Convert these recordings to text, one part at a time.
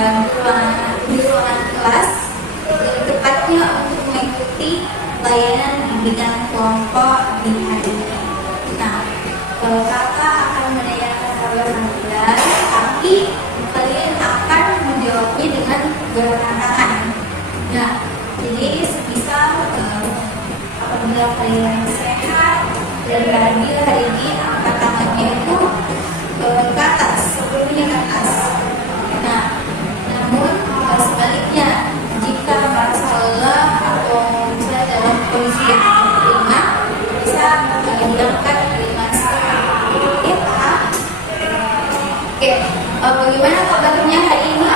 di ruangan kelas, tepatnya untuk mengikuti layanan bimbingan kelompok di hari ini. Nah, kakak akan menanyakan kalian, tapi kalian akan menjawabnya dengan gerakan tangan. Nah, jadi semisal apabila kalian sehat dan bahagia hari ini, angkat tangannya itu ke atas, sebelumnya ke atas. Nah, namun sebaliknya, jika merasa lelah atau misalnya dalam kondisi yang lemah, bisa diangkat dengan setengah. Oke, paham? Oke, bagaimana kabarnya hari ini?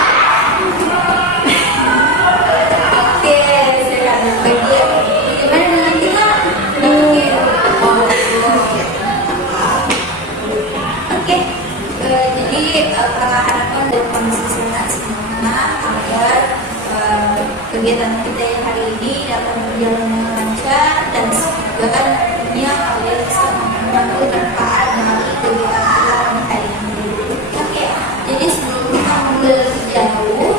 Oke, saya akan bagi. Bagaimana dengan kita? Oke, jadi kakak harapkan dari kondisi sehat semua agar kegiatan kita yang hari ini dapat berjalan dengan lancar dan semoga tentunya kalian bisa mengambil manfaat dari kegiatan kita hari ini. Oke, jadi sebelum kita mulai lebih jauh,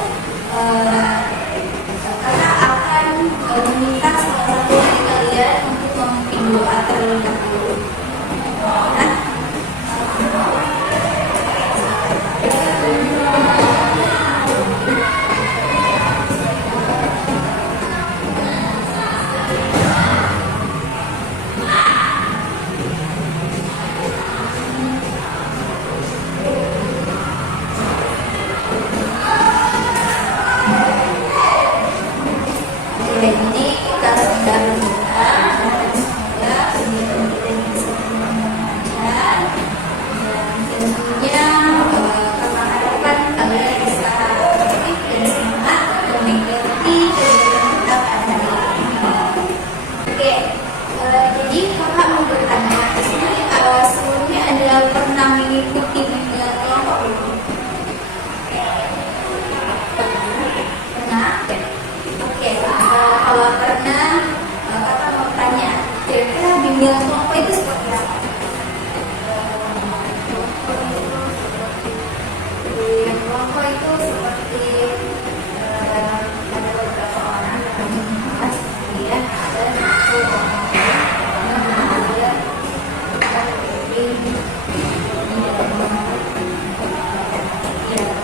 kakak akan meminta salah satu dari kalian untuk memimpin doa terlebih dahulu. Nah, ini kita sudah berdoa dan semoga kegiatan kita ini bisa berjalan dan tentunya kakak harapkan kalian bisa aktif dan semangat dan mengikuti kegiatan kita pada hari ini. Oke, jadi kakak mau bertanya, sebelumnya ada pernah mengikuti bimbingan kelompok belum? Pernah? Oke, kalau pernah, kakak mau tanya, kira-kira bimbingan kelompok itu seperti apa? Bimbingan kelompok itu seperti ada beberapa orang yang membahas ya, dan satu orang yang ya,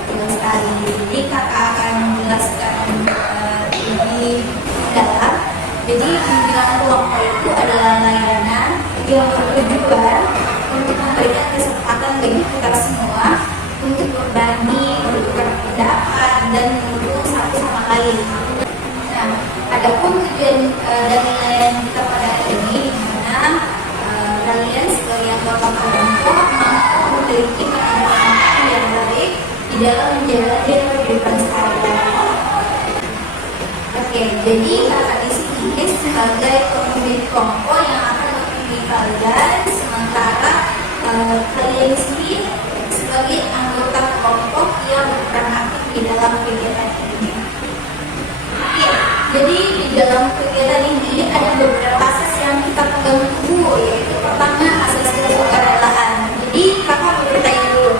betul sekali. Jadi kakak akan menjelaskan lebih dalam. Jadi bimbingan kelompok itu adalah layanan yang bertujuan untuk memberikan kesempatan bagi kita semua untuk berbagi, bertukar pendapat dan mendukung satu sama lain. Nah, adapun tujuan dari layanan kita pada hari ini, di mana kalian sebagai anggota kelompok mampu memiliki pengetahuan yang baik di dalam menjalani kehidupan sehari-hari. Oke, jadi kakak di sini sebagai pemimpin kelompok yang akan membimbing kalian, sementara kalian sendiri sebagai anggota kelompok yang berperan aktif di dalam kegiatan ini. Oke, jadi di dalam kegiatan ini ada beberapa asas yang kita pegang teguh, yaitu pertama asas kesukarelaan. Jadi kakak bertanya dulu,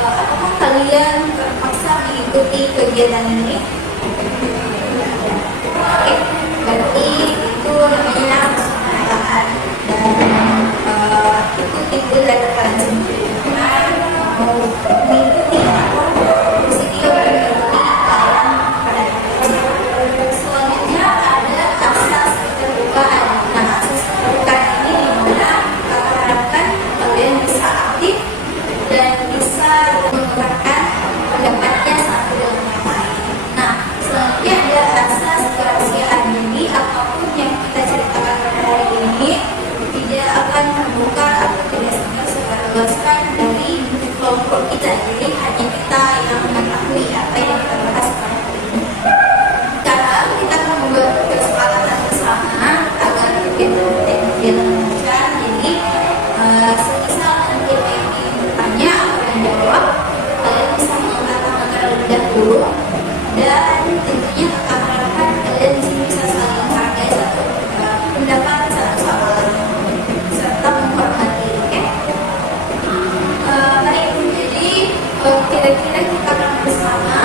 apakah kalian terpaksa mengikuti kegiatan ini? Oke, berarti itu namanya kesukarelaan dan itu timbul dari kalian sendiri. Mau mengikuti atau bersedia mengikuti layanan pada hari. Selanjutnya ada asas keterbukaan. Nah, asas keterbukaan ini dimana kakak harapkan kalian bisa aktif dan bisa mengungkapkan pendapatnya satu dengan yang lain. Nah, selanjutnya ada asas kerahasiaan. Jadi apapun yang kita ceritakan pada hari ini tidak akan terbuka atau tidak secara luaskan dari kelompok kita. Jadi hanya kita yang mengetahui apa yang kita bahas pada hari ini. Sekarang kita akan membuat kesepakatan bersama agar kegiatan lancar. Jadi semisal nanti ada yang ingin bertanya atau menjawab, kalian bisa mengangkat tangan terlebih dahulu. Dan tentunya kakak harapkan kalian di sini bisa saling menghargai satu pendapat satu sama lain serta menghormati. Oke? Baik, jadi kira-kira kita akan bersama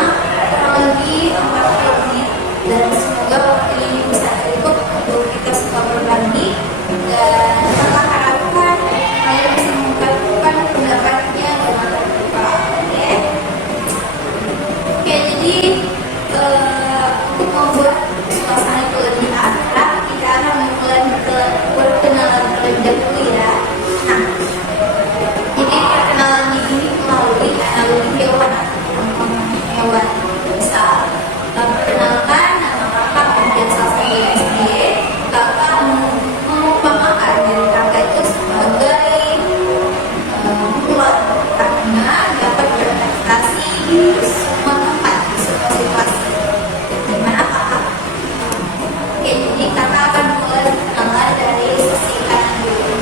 semua tempat, di semua situasi. Gimana kakak? Oke, jadi kakak akan mulai perkenalan dari sisi kanan dulu.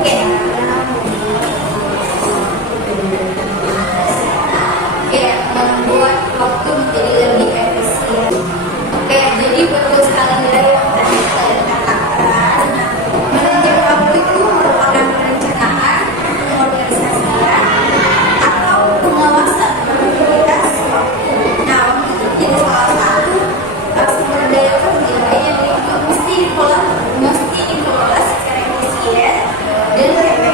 Oke. Oke, membuat waktu menjadi lebih efisien. Oke, jadi betul sekali dari yang tadi saya katakan, manajemen waktu itu merupakan perencanaan, pengorganisasian, atau pengawasan prioritas waktu. Nah, waktu itu jadi salah satu sumber daya kerja yang mesti dikelola secara efisien dan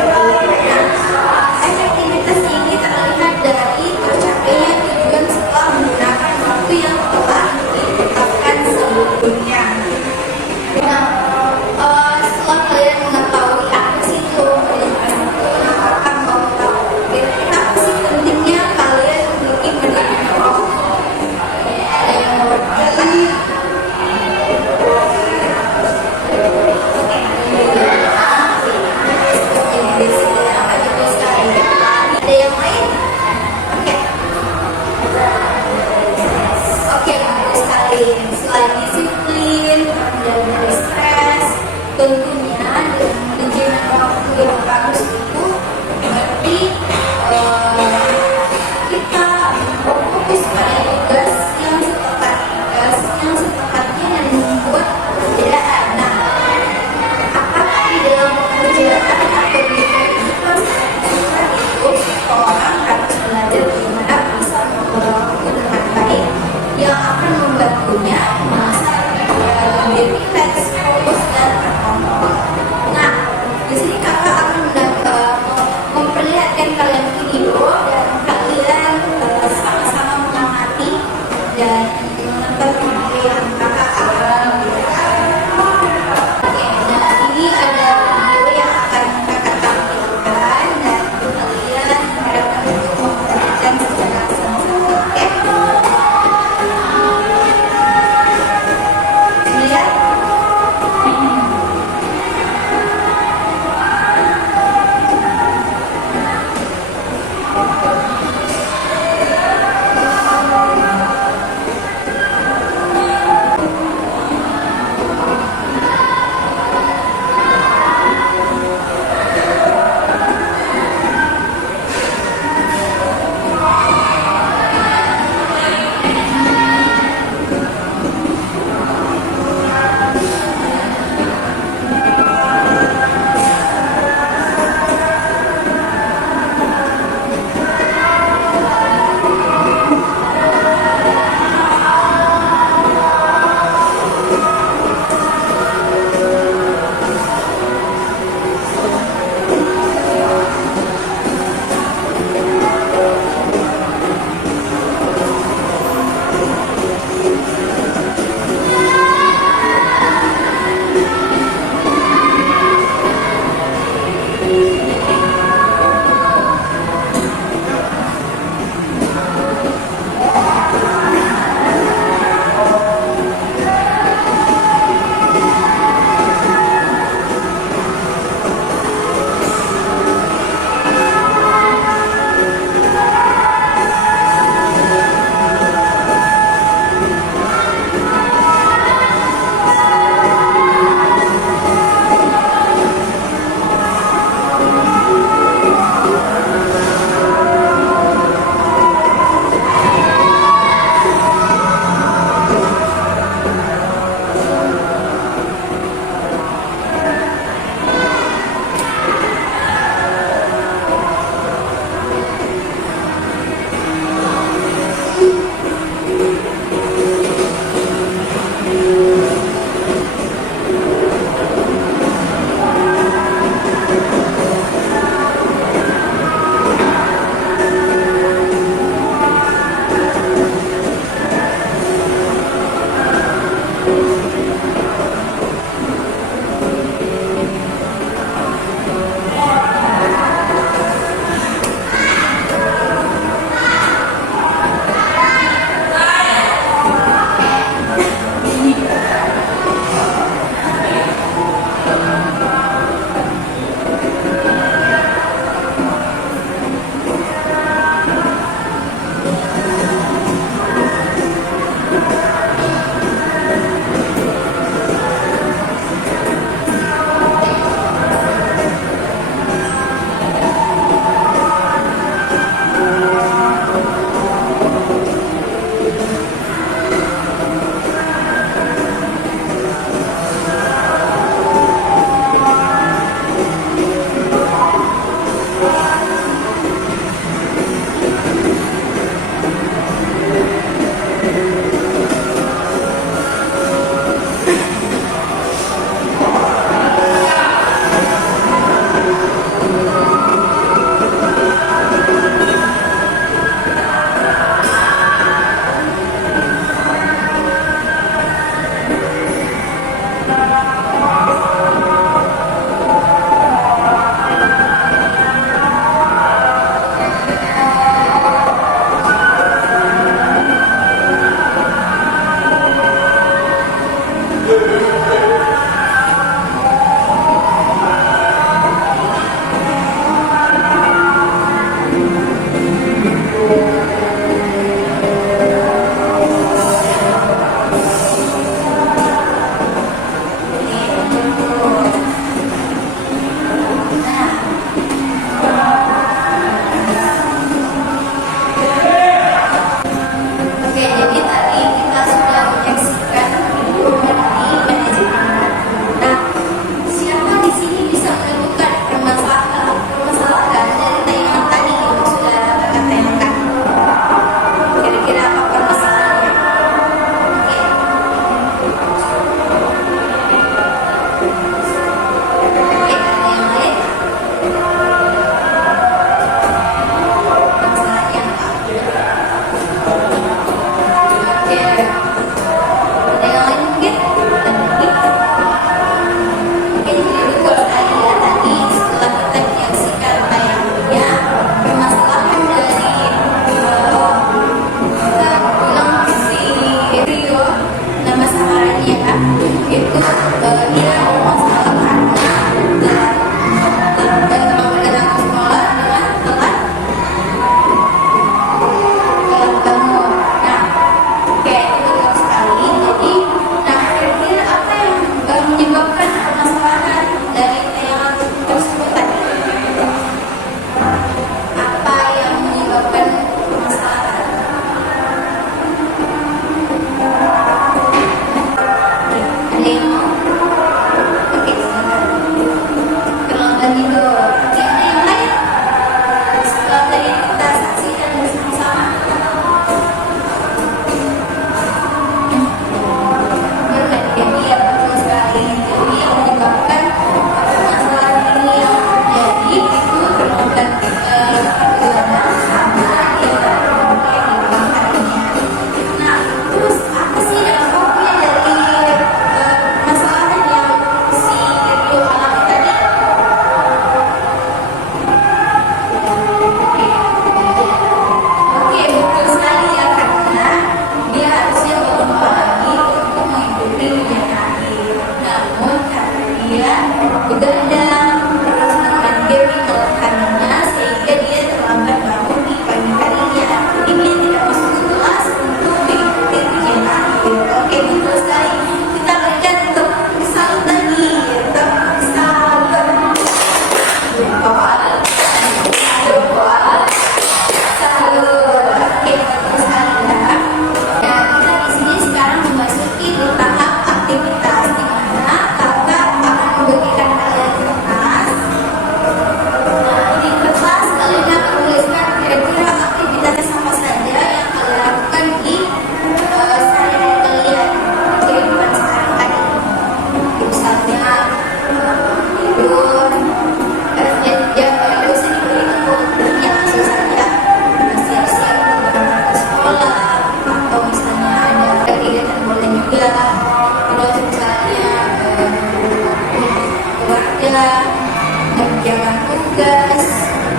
mengerjakan tugas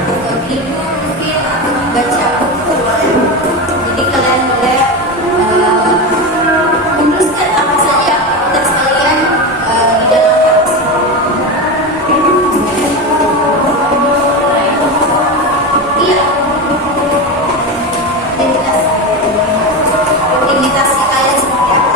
atau tidur mungkin atau membaca buku. Jadi kalian boleh menuliskan apa saja aktivitas kalian di dalam kelas. Iya, aktivitas kalian seperti apa?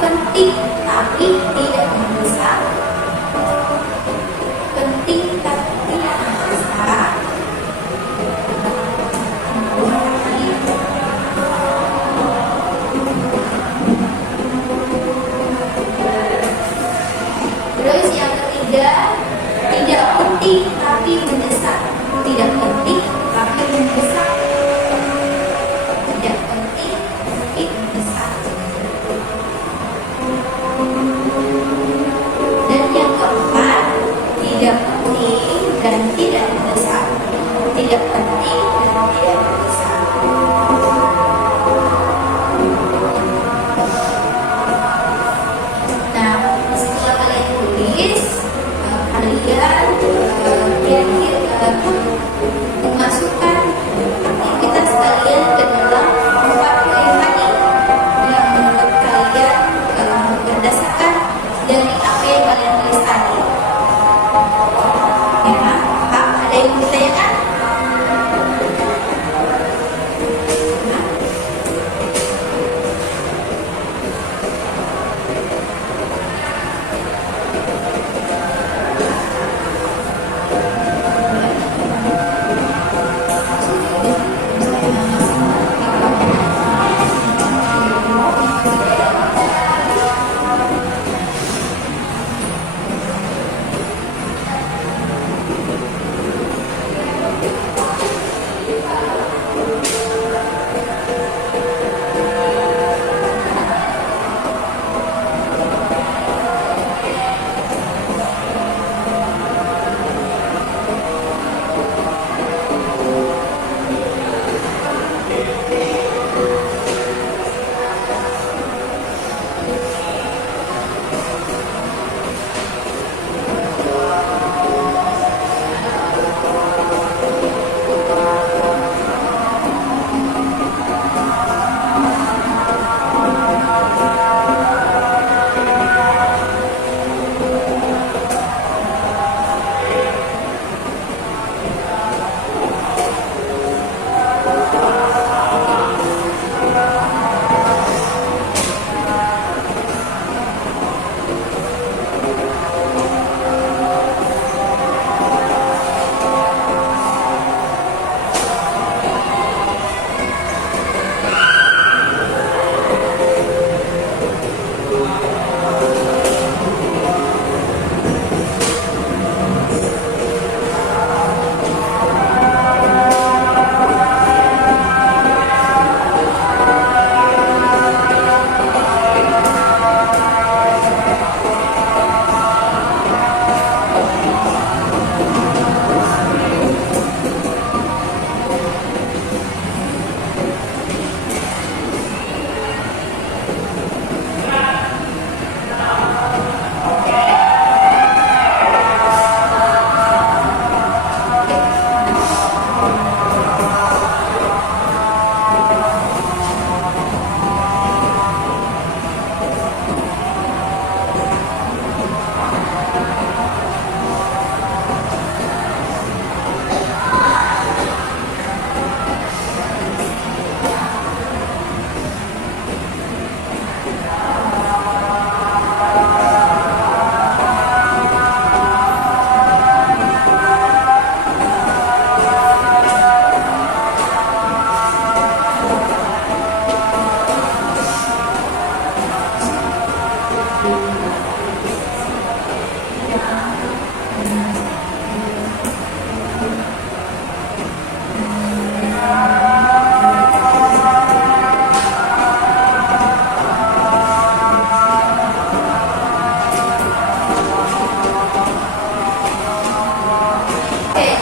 Penting tapi tidak mendesak. Penting tapi tidak mendesak. Terus yang ketiga, tidak penting tapi mendesak. Tidak penting tapi mendesak. Tidak penting tapi mendesak. Dan yang keempat, tidak penting dan tidak mendesak. Tidak penting dan tidak mendesak. Nah, setelah kalian tulis, kalian memasukkan aktivitas kalian ke dalam 4 poin tadi yang menurut kalian berdasarkan dari apa yang kalian tulis tadi. Ya, Pak, ada yang ditanyakan?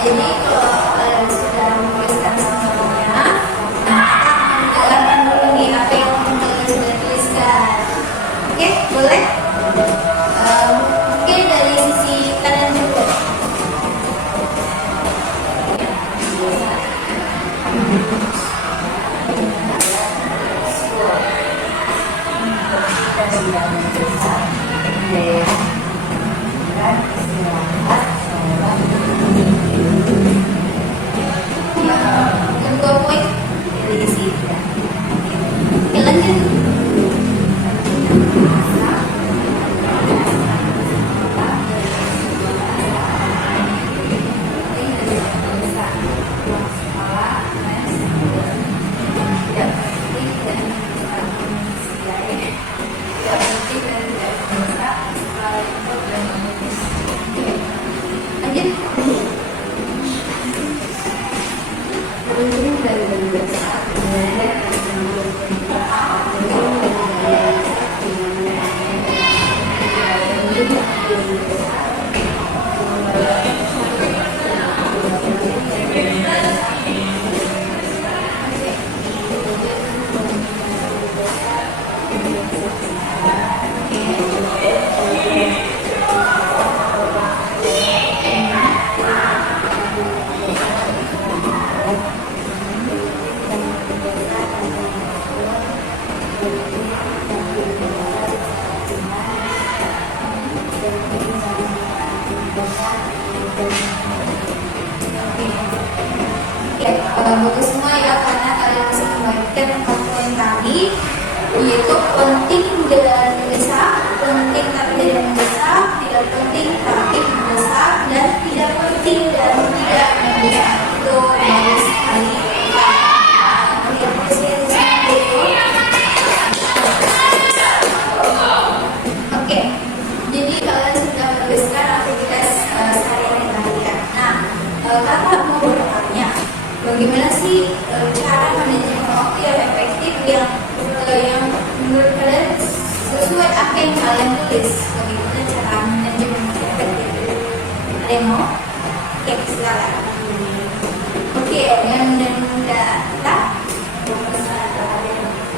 Jadi kalau kalian sudah menuliskan semuanya, nah kita akan mendengarkan dulu nih apa yang kalian sudah tuliskan. Oke, boleh? Mungkin dari sisi kalian dulu. Untuk poin dari sisi. Oke, lanjut. Bagus semua ya, karena kalian bisa kembalikan 4 poin tadi, yaitu penting dan mendesak, penting tapi tidak mendesak, tidak penting tapi mendesak, dan tidak penting dan tidak mendesak. Itu bagus sekali. Oke, jadi kalian sudah menuliskan aktivitas sehari-hari kalian. Nah, kakak mau bertanya, bagaimana sih cara manajemen waktu yang efektif yang menurut kalian sesuai apa yang kalian tulis? Bagaimana cara manajemen waktu yang efektif? Ada yang mau? Oke, silakan. Oke, yang muda-muda tak?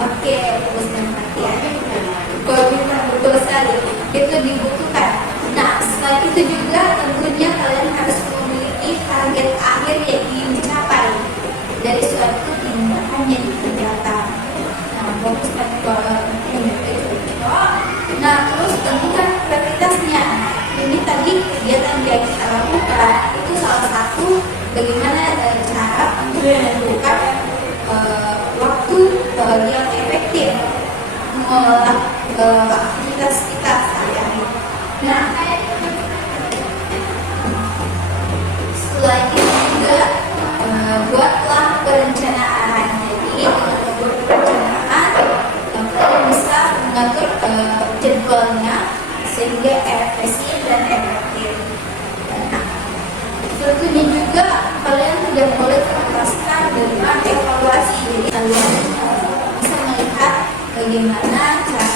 Oke, fokus dan perhatian. Komitmen betul sekali, itu dibutuhkan. Nah, selain itu juga tentunya kalian harus memiliki target akhir yang ingin dicapai dari suatu tindakan yang dikerjakan. Nah, fokuskan itu. Nah, terus tentukan prioritasnya. Ini tadi kegiatan yang kita lakukan itu salah satu bagaimana cara untuk menentukan waktu yang efektif mengolah aktivitas kita sehari-hari. Nah, setelah itu juga buatlah perencanaan. Jadi dengan membuat perencanaan, kalian bisa mengatur jadwalnya sehingga efisien dan efektif. Nah, tentunya juga kalian tidak boleh terlepaskan dengan evaluasi. Jadi kalian bisa melihat bagaimana cara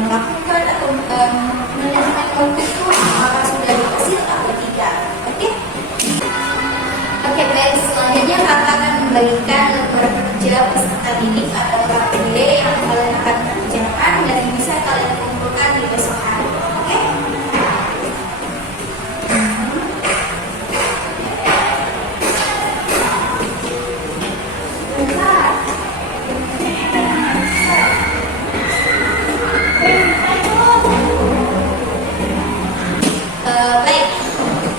melakukan atau manajemen waktu itu, apakah sudah berhasil atau tidak. Oke, baik. Selanjutnya kakak akan membagikan lembar kerja peserta didik atau KPD yang kalian akan kerjakan dan bisa kalian kumpulkan di besok hari. Oke? Baik,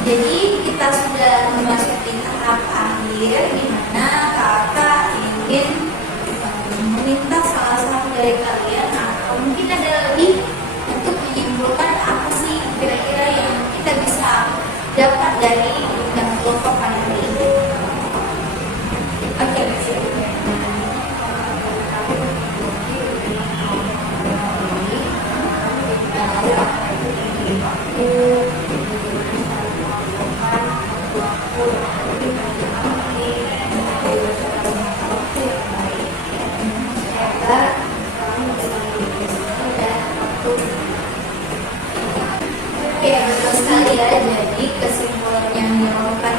jadi kita sudah memasuki tahap akhir di mana kakak ingin meminta salah satu dari kalian atau mungkin ada lebih untuk menyimpulkan apa sih kira-kira yang kita bisa dapat dari undang kelompok pada hari ini. Oke, betul sekali ya. Jadi kesimpulan yang dilakukan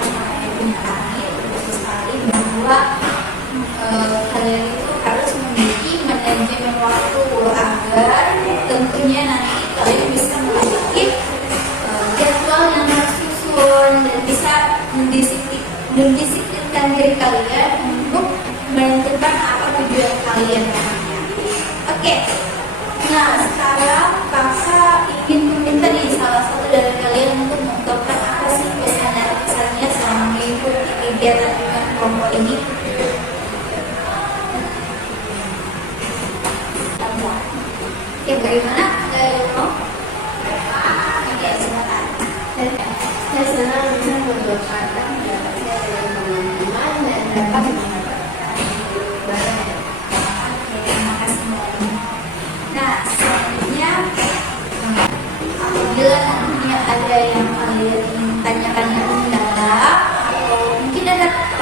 bahwa kalian itu harus memiliki manajemen waktu agar tentunya nanti kalian bisa memiliki jadwal yang tersusun dan bisa mendisiplinkan diri kalian untuk menentukan apa tujuan kalian nantinya. Oke. Nah, sekarang kakak ingin meminta nih salah satu dari kalian untuk mengungkapkan apa sih pesan dan kesannya selama mengikuti kegiatan dengan kelompok ini. Oke, bagaimana? Oke, silakan. Saya senang bisa berkata mendapatkan dengan teman-teman dan dapat mendapatkan barang. Oke, terima kasih Mbak. Nah, selanjutnya apabila nantinya ada yang kalian ingin tanyakan yang mendalam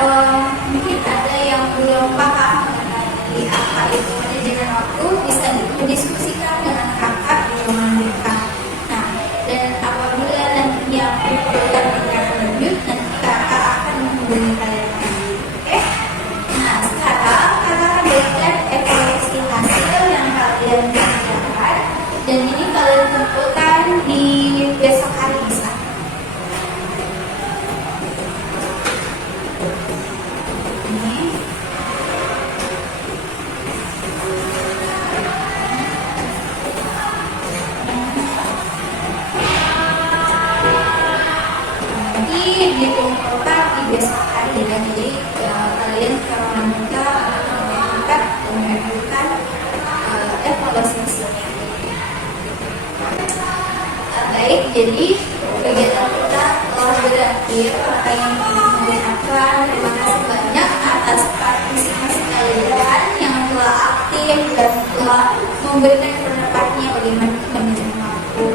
atau mungkin ada yang belum paham mengenai apa itu manajemen waktu, bisa didiskusikan dengan kakak di ruang dekat. Nah, dan apabila nantinya diperlukan tindak lanjut, nanti kakak akan menghubungi kalian lagi. Oke? Nah, sekarang kakak akan berikan evaluasi hasil yang kalian kerjakan, dan ini kalian kumpulkan di besok hari bisa. Ini. Dikumpulkan di besok hari dan jadi kalian kalau meminta atau mengajukan evaluasi hasilnya. Baik, jadi kegiatan kita telah berakhir. Kakak yang mengucapkan terima kasih banyak atas partisipasi kalian yang telah aktif dan telah memberikan pendapatnya bagaimana manajemen waktu.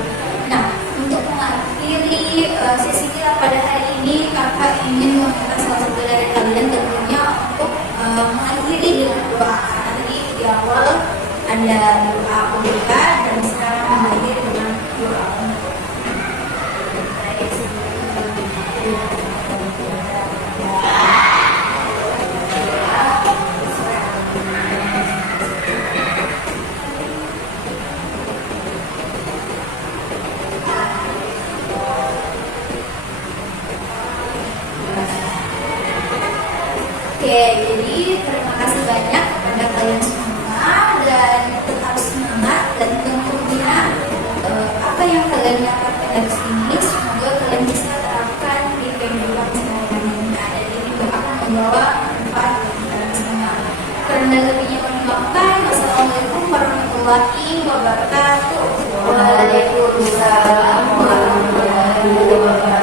Nah, untuk mengakhiri sesi kita pada hari ini, kakak ingin meminta salah satu dari kalian tentunya untuk mengakhiri dengan doa. Tadi di awal ada doa pembuka dan sekarang mengakhiri dengan doa penutup. Oke, jadi terima kasih banyak kepada kalian semua dan tetap semangat dan tentunya apa yang kalian dapatkan dari sini semoga kalian bisa terapkan di kehidupan sehari-hari. Dan ini akan membawa manfaat bagi kalian semua. Karena lebihnya kami maafkan. Wassalamualaikum warahmatullahi wabarakatuh. Waalaikumsalam warahmatullahi wabarakatuh.